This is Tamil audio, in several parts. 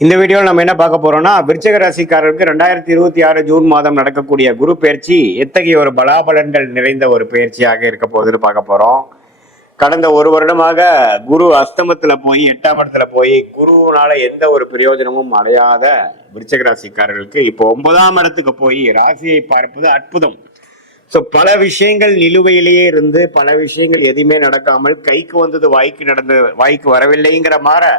இந்த வீடியோவில் நம்ம என்ன பார்க்க போறோம்னா, விருச்சிக ராசிக்காரருக்கு 2026 ஜூன் மாதம் நடக்கக்கூடிய குரு பயிற்சி எத்தகைய ஒரு பலாபலன்கள் நிறைந்த ஒரு பயிற்சியாக இருக்க போகுதுன்னு பார்க்க போறோம். கடந்த ஒரு வருடமாக குரு அஸ்தமத்துல போய் 8ஆம் இடத்துல போய் குருனால எந்த ஒரு பிரயோஜனமும் அடையாத விருச்சிக ராசிக்காரர்களுக்கு இப்போ 9ஆம் இடத்துக்கு போய் ராசியை பார்ப்பது அற்புதம். ஸோ பல விஷயங்கள் நிலுவையிலேயே இருந்து பல விஷயங்கள் எதுவுமே நடக்காமல் கைக்கு வந்தது வாய்க்கு வரவில்லைங்கிற மாதிரி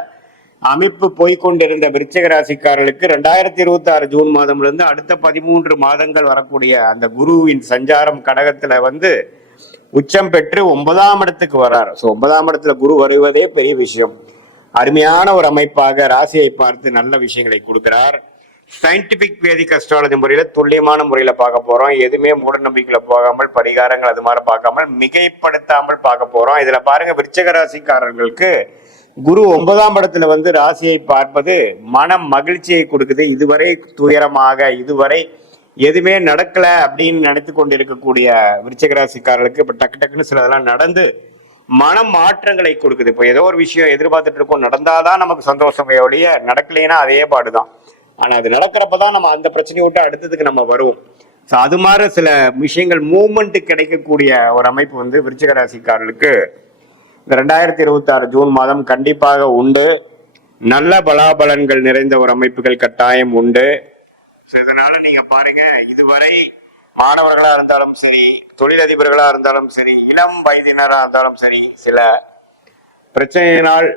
அமைப்பு போய்கொண்டிருந்த விருச்சிக ராசிக்காரர்களுக்கு 2026 ஜூன் மாதம்ல அடுத்த 13 மாதங்கள் வரக்கூடிய அந்த குருவின் சஞ்சாரம் கடகத்துல உச்சம் பெற்று 9ஆம் இடத்துக்கு வர்றாரு. ஸோ 9ஆம் இடத்துல குரு வருவதே பெரிய விஷயம். அருமையான ஒரு அமைப்பாக ராசியை பார்த்து நல்ல விஷயங்களை கொடுக்கிறார். சயின்டிபிக் வேதிக் அஸ்ட்ராலஜி முறையில துல்லியமான முறையில பார்க்க போறோம். எதுவுமே மூட நம்பிக்கையில போகாமல் பரிகாரங்கள் அது மாதிரி பார்க்காமல் மிகைப்படுத்தாமல் பார்க்க போறோம். இதுல பாருங்க, விருச்சிக ராசிக்காரர்களுக்கு குரு 9ஆம் இடத்துல ராசியை பார்ப்பது மனம் மகிழ்ச்சியை கொடுக்குது. இதுவரை துயரமாக இதுவரை எதுவுமே நடக்கல அப்படின்னு நினைத்து கொண்டிருக்கக்கூடிய விருச்சிக ராசிக்காரர்களுக்கு இப்ப டக்கு டக்குன்னு சிலதெல்லாம் நடந்து மனம் மாற்றங்களை கொடுக்குது. இப்போ ஏதோ ஒரு விஷயம் எதிர்பார்த்துட்டு இருக்கோம், நடந்தாதான் நமக்கு சந்தோஷம், ஒழிய நடக்கலைன்னா அதே பாடுதான். ஆனா அது நடக்கிறப்பதான் நம்ம அந்த பிரச்சனையை விட்டு அடுத்ததுக்கு நம்ம வருவோம். ஸோ அது மாதிரி சில விஷயங்கள் மூமெண்ட் கிடைக்கக்கூடிய ஒரு அமைப்பு விருச்சிக ராசிக்காரர்களுக்கு இந்த 2026 ஜூன் மாதம் கண்டிப்பாக உண்டு. நல்ல பலாபலன்கள் நிறைந்த ஒரு அமைப்புகள் கட்டாயம் உண்டு. இதனால நீங்க பாருங்க, இதுவரை மாணவர்களா இருந்தாலும் சரி, தொழிலதிபர்களா இருந்தாலும் சரி, இளம் வயதினரா இருந்தாலும் சரி, சில பிரச்சனையினால்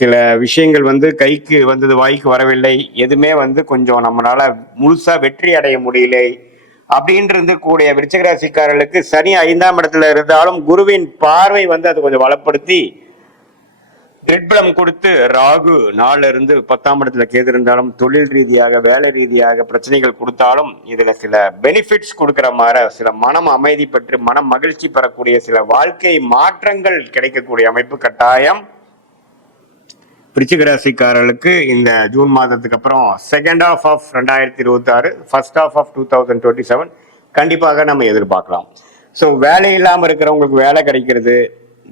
சில விஷயங்கள் கைக்கு வந்தது வாய்க்கு வரவில்லை, எதுவுமே கொஞ்சம் நம்மளால முழுசா வெற்றி அடைய முடியலை அப்படின்றது கூடிய விருச்சிக ராசிக்காரர்களுக்கு சனி 5ஆம் இடத்துல இருந்தாலும் குருவின் பார்வை அது கொஞ்சம் வளப்படுத்தி திட்பலம் கொடுத்து ராகு 4 இருந்து 10ஆம் இடத்துல கேது இருந்தாலும் தொழில் ரீதியாக வேலை ரீதியாக பிரச்சனைகள் கொடுத்தாலும் இதுல சில பெனிஃபிட்ஸ் கொடுக்கிற மாதிரி சில மனம் அமைதி பெற்று மனம் மகிழ்ச்சி பெறக்கூடிய சில வாழ்க்கை மாற்றங்கள் கிடைக்கக்கூடிய அமைப்பு கட்டாயம் விருச்சிக ராசிக்காரர்களுக்கு இந்த ஜூன் மாதத்துக்கு அப்புறம் second half of 2026 first half of 2027 கண்டிப்பாக நம்ம எதிர்பார்க்கலாம். ஸோ வேலை இல்லாமல் இருக்கிறவங்களுக்கு வேலை கிடைக்கிறது,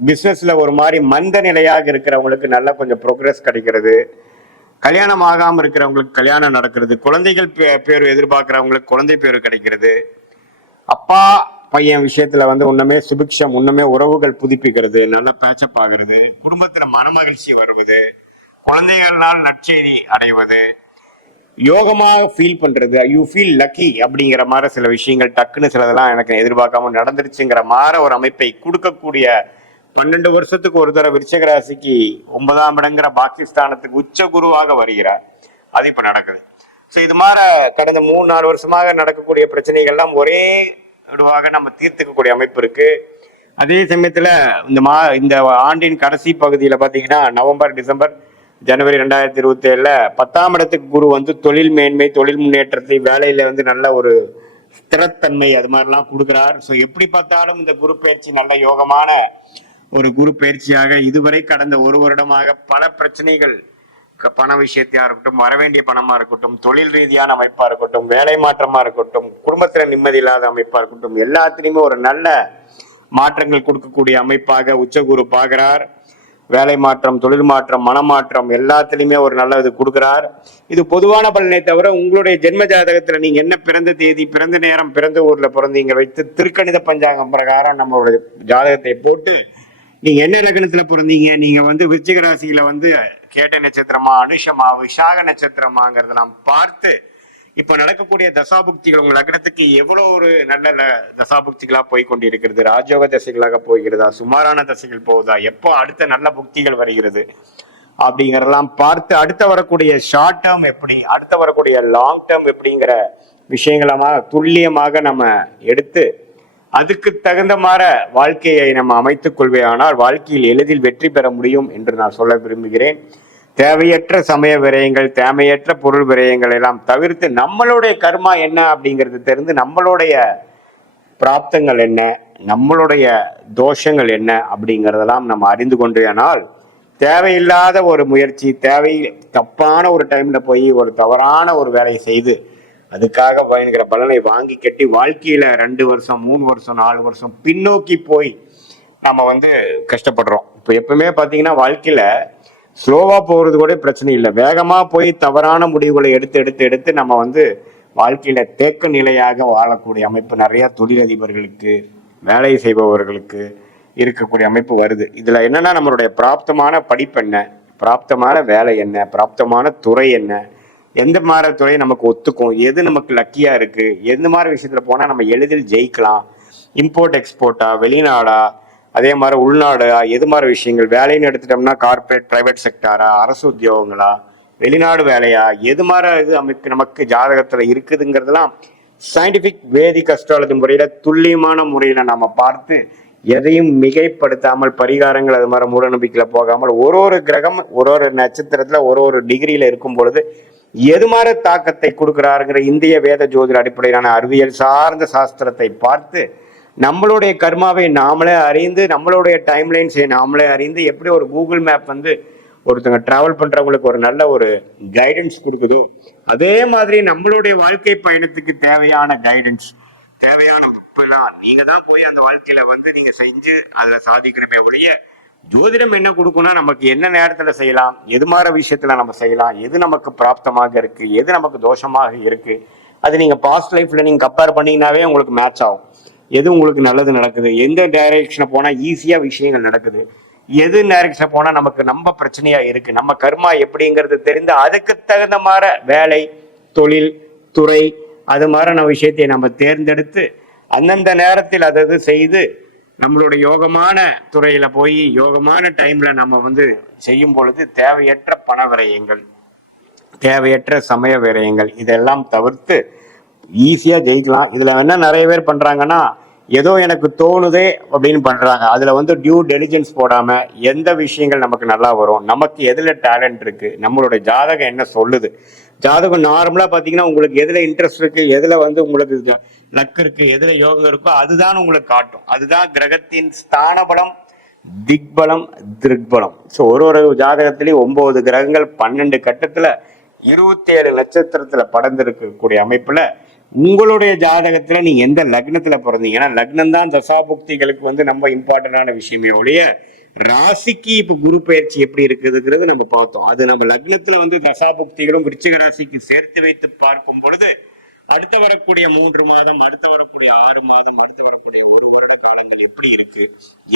பிஸ்னஸ்ல ஒரு மாதிரி மந்த நிலையாக இருக்கிறவங்களுக்கு நல்லா கொஞ்சம் ப்ரோக்ரஸ் கிடைக்கிறது, கல்யாணம் ஆகாமல் இருக்கிறவங்களுக்கு கல்யாணம் நடக்கிறது, குழந்தைகள் பேர் எதிர்பார்க்கிறவங்களுக்கு குழந்தை பேர் கிடைக்கிறது, அப்பா பையன் விஷயத்துல ஒண்ணுமே சுபிக்ஷம், ஒண்ணுமே உறவுகள் புதுப்பிக்கிறது, நல்ல பேச்சப் ஆகிறது, குடும்பத்துல மனமகிழ்ச்சி வருவது, குழந்தைகள்னால் நற்செய்தி அடைவது, யோகமாக ஃபீல் பண்றது, யூ ஃபீல் லக்கி அப்படிங்கிற மாதிரி சில விஷயங்கள் டக்குன்னு சிலதெல்லாம் எனக்கு எதிர்பார்க்காம நடந்துருச்சுங்கிற மாதிரி ஒரு அமைப்பை கொடுக்கக்கூடிய 12 வருஷத்துக்கு ஒரு தடவை விருச்சிக ராசிக்கு 9ஆம் இடங்கிற பாகிஸ்தானத்துக்கு உச்ச குருவாக வருகிறார். அது இப்ப நடக்குது. ஸோ இது மாதிரி கடந்த 3-4 வருஷமாக நடக்கக்கூடிய பிரச்சனைகள்லாம் ஒரே இதுவாக நம்ம தீர்த்துக்கக்கூடிய அமைப்பு இருக்கு. அதே சமயத்துல இந்த ஆண்டின் கடைசி பகுதியில பாத்தீங்கன்னா நவம்பர், டிசம்பர், ஜனவரி 2027 10ஆம் இடத்துக்கு குரு தொழில் மேன்மை, தொழில் முன்னேற்றத்தை, வேலையில நல்ல ஒரு ஸ்திரத்தன்மை அது மாதிரிலாம் கொடுக்கிறார். ஸோ எப்படி பார்த்தாலும் இந்த குரு பயிற்சி நல்ல யோகமான ஒரு குரு பயிற்சியாக இதுவரை கடந்த ஒரு வருடமாக பல பிரச்சனைகள், பண விஷயத்தையா இருக்கட்டும், வரவேண்டிய பணமா இருக்கட்டும், தொழில் ரீதியான அமைப்பா இருக்கட்டும், வேலை மாற்றமா இருக்கட்டும், குடும்பத்துல நிம்மதி இல்லாத அமைப்பா இருக்கட்டும், எல்லாத்திலையுமே ஒரு நல்ல மாற்றங்கள் கொடுக்கக்கூடிய அமைப்பாக உச்சகுரு பார்க்கிறார். வேலை மாற்றம், தொழில் மாற்றம், மனமாற்றம் எல்லாத்திலையுமே ஒரு நல்ல இது கொடுக்கிறார். இது பொதுவான பலனை தவிர உங்களுடைய ஜென்ம ஜாதகத்துல நீங்க என்ன பிறந்த தேதி, பிறந்த நேரம், பிறந்த ஊர்ல பிறந்தீங்க வைத்து திருக்கணித பஞ்சாங்கம் பிரகாரம் நம்மளுடைய ஜாதகத்தை போட்டு நீங்க என்ன லக்னத்துல பிறந்தீங்க, நீங்க விருச்சிக ராசியில கேட்ட நட்சத்திரமா, அனுஷமா, விசாக நட்சத்திரமாங்கிறத நாம் பார்த்து இப்ப நடக்கக்கூடிய தசாபுக்திகள் உங்க லக்னத்துக்கு எவ்வளவு ஒரு நல்ல தசாபுக்திகளா போய் கொண்டு இருக்கிறது, ராஜயோக தசைகளாக போகிறதா, சுமாரான தசைகள் போகுதா, எப்போ அடுத்த நல்ல புக்திகள் வருகிறது அப்படிங்கறதெல்லாம் பார்த்து அடுத்த வரக்கூடிய ஷார்ட் டேர்ம் எப்படி, அடுத்த வரக்கூடிய லாங் டேர்ம் எப்படிங்கிற விஷயங்களமா துல்லியமாக நம்ம எடுத்து அதுக்கு தகுந்த மாதிரி வாழ்க்கையை நம்ம அமைத்துக் கொள்வேயானால் வாழ்க்கையில் எளிதில் வெற்றி பெற முடியும் என்று நான் சொல்ல விரும்புகிறேன். தேவையற்ற சமய விரயங்கள், தேவையற்ற பொருள் விரயங்கள் எல்லாம் தவிர்த்து நம்மளுடைய கர்மா என்ன அப்படிங்கிறது தெரிந்து நம்மளுடைய பிராப்தங்கள் என்ன, நம்மளுடைய தோஷங்கள் என்ன அப்படிங்கிறதெல்லாம் நம்ம அறிந்து கொண்டேனால் தேவையில்லாத ஒரு முயற்சி, தப்பான ஒரு டைம்ல போய் ஒரு தவறான ஒரு வேலையை செய்து அதுக்காக பயணிக்கிற பலனை வாங்கி கட்டி வாழ்க்கையில 2 வருஷம், 3 வருஷம், 4 வருஷம் பின்னோக்கி போய் நம்ம கஷ்டப்படுறோம். இப்போ எப்பவுமே பாத்தீங்கன்னா வாழ்க்கையில ஸ்லோவா போறது கூட பிரச்சனை இல்லை. வேகமா போய் தவறான முடிவுகளை எடுத்து எடுத்து எடுத்து நம்ம வந்து வாழ்க்கையில தேக்க நிலையாக வாழக்கூடிய அமைப்பு நிறைய தொழிலதிபர்களுக்கு, வேலை செய்பவர்களுக்கு இருக்கக்கூடிய அமைப்பு வருது. இதுல என்னன்னா, நம்மளுடைய பிராப்தமான படிப்பு என்ன, பிராப்தமான வேலை என்ன, பிராப்தமான துறை என்ன, எந்த மாதிரி துறை நமக்கு ஒத்துக்கும், எது நமக்கு லக்கியா இருக்கு, எந்த மாதிரி விஷயத்துல போனா நம்ம எளிதில் ஜெயிக்கலாம், இம்போர்ட் எக்ஸ்போர்ட்டா, வெளிநாடா, அதே மாதிரி உள்நாடா, எது மாதிரி விஷயங்கள், வேலைன்னு எடுத்துட்டோம்னா கார்பரேட் பிரைவேட் செக்டாரா, அரசு உத்தியோகங்களா, வெளிநாடு வேலையா, எது மாதிரி இது அமைப்பு நமக்கு ஜாதகத்துல இருக்குதுங்கிறதுலாம் சயின்டிபிக் வேதிக் அஸ்ட்ராலஜி முறையில துல்லியமான முறையில நம்ம பார்த்து எதையும் மிகைப்படுத்தாமல் பரிகாரங்கள் அது மாதிரி மூட நம்பிக்கையில போகாமல் ஒரு ஒரு கிரகம் ஒரு ஒரு நட்சத்திரத்துல ஒரு ஒரு டிகிரியில இருக்கும் பொழுது எது மாதிரி தாக்கத்தை கொடுக்கிறாருங்கிற இந்திய வேத ஜோதிட அடிப்படையிலான அறிவியல் சார்ந்த சாஸ்திரத்தை பார்த்து நம்மளுடைய கர்மாவை நாமளே அறிந்து, நம்மளுடைய டைம்லைன்ஸை நாமளே அறிந்து, எப்படி ஒரு கூகுள் மேப் வந்து ஒருத்தங்க டிராவல் பண்றவங்களுக்கு ஒரு நல்ல ஒரு கைடன்ஸ் கொடுக்குதோ, அதே மாதிரி நம்மளுடைய வாழ்க்கை பயணத்துக்கு தேவையான கைடன்ஸ், தேவையான நீங்க தான் போய் அந்த வாழ்க்கையில வந்து நீங்க செஞ்சு அதுல சாதிக்கணுமே ஒழிய, ஜோதிடம் என்ன கொடுக்கும்னா நமக்கு என்ன நேரத்துல செய்யலாம், எது மாதிரி விஷயத்துல நம்ம செய்யலாம், எது நமக்கு பிராப்தமாக இருக்கு, எது நமக்கு தோஷமாக இருக்கு, அது நீங்க பாஸ்ட் லைஃப்ல நீங்க கம்பேர் பண்ணீங்கன்னாவே உங்களுக்கு மேட்ச் ஆகும். எது உங்களுக்கு நல்லது நடக்குது, எந்த டைரக்ஷனை போனா ஈஸியா விஷயங்கள் நடக்குது, எது டைரக்ஷனை போனா நமக்கு நம்ம பிரச்சனையா இருக்கு, நம்ம கர்மா எப்படிங்கிறது தெரிந்து அதுக்கு தகுந்த மாதிரி வேலை, தொழில், துறை, அது மாதிரியான விஷயத்தை நம்ம தேர்ந்தெடுத்து அந்தந்த நேரத்தில் அதை செய்து நம்மளோட யோகமான துறையில போய் யோகமான டைம்ல நம்ம வந்து செய்யும் பொழுது தேவையற்ற பண விரயங்கள், தேவையற்ற சமய விரயங்கள் இதெல்லாம் தவிர்த்து ஈஸியா ஜெயிக்கலாம். இதுல என்ன நிறைய பேர் பண்றாங்கன்னா, ஏதோ எனக்கு தோணுதே அப்படின்னு பண்றாங்க. அதுல வந்து டியூ டெலிஜென்ஸ் போடாம எந்த விஷயங்கள் நமக்கு நல்லா வரும், நமக்கு எதுல டேலண்ட் இருக்கு, நம்மளோட ஜாதகம் என்ன சொல்லுது, ஜாதகம் நார்மலா பாத்தீங்கன்னா உங்களுக்கு எதுல இன்ட்ரெஸ்ட் இருக்கு, எதுல வந்து உங்களுக்கு லக் இருக்கு, எதுல யோகம் இருக்கோ அதுதான் உங்களுக்கு காட்டும். அதுதான் கிரகத்தின் ஸ்தான பலம், திக்பலம், திருக்பலம். ஸோ ஒரு ஒரு ஜாதகத்திலேயும் 9 கிரகங்கள் 12 கட்டத்துல 27 நட்சத்திரத்துல படர்ந்திருக்கக்கூடிய அமைப்புல உங்களுடைய ஜாதகத்துல நீங்க எந்த லக்னத்துல பிறந்தீங்கன்னா, லக்னம் தான் தசாபுக்திகளுக்கு வந்து நம்ம இம்பார்ட்டன்டான விஷயமே ஒழிய, ராசிக்கு இப்ப குரு பயிற்சி எப்படி இருக்குதுங்கிறது நம்ம பார்த்தோம். அது நம்ம லக்னத்துல வந்து தசாபுக்திகளும் விருச்சிக ராசிக்கு சேர்த்து வைத்து பார்க்கும் பொழுது அடுத்து வரக்கூடிய 3 மாதம், அடுத்து வரக்கூடிய 6 மாதம், அடுத்து வரக்கூடிய 1 வருட காலங்கள் எப்படி இருக்கு,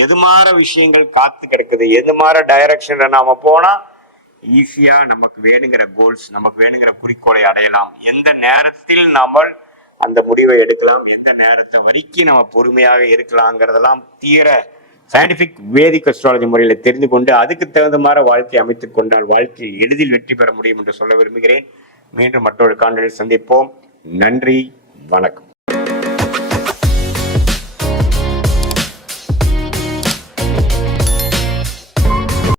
எது மாதிரி விஷயங்கள் காத்து கிடக்குது, எது மாதிரி டைரக்ஷன்ல நாம போனா ஈஸியா நமக்கு வேணுங்கிற கோல்ஸ், நமக்கு வேணுங்கிற குறிக்கோளை அடையலாம், எந்த நேரத்தில் நாம அந்த முடிவை எடுக்கலாம், எந்த நேரத்தை வரைக்கும் நம்ம பொறுமையாக இருக்கலாங்கிறதெல்லாம் தீர சயின்டிபிக் வேதிக் அஸ்ட்ராலஜி முறையில தெரிந்து கொண்டு அதுக்கு தகுந்த மாதிரி வாழ்க்கை அமைத்துக் கொண்டால் வாழ்க்கையில் எளிதில் வெற்றி பெற முடியும் என்று சொல்ல விரும்புகிறேன். மீண்டும் மற்றொரு காணொளியில் சந்திப்போம். நன்றி, வணக்கம்.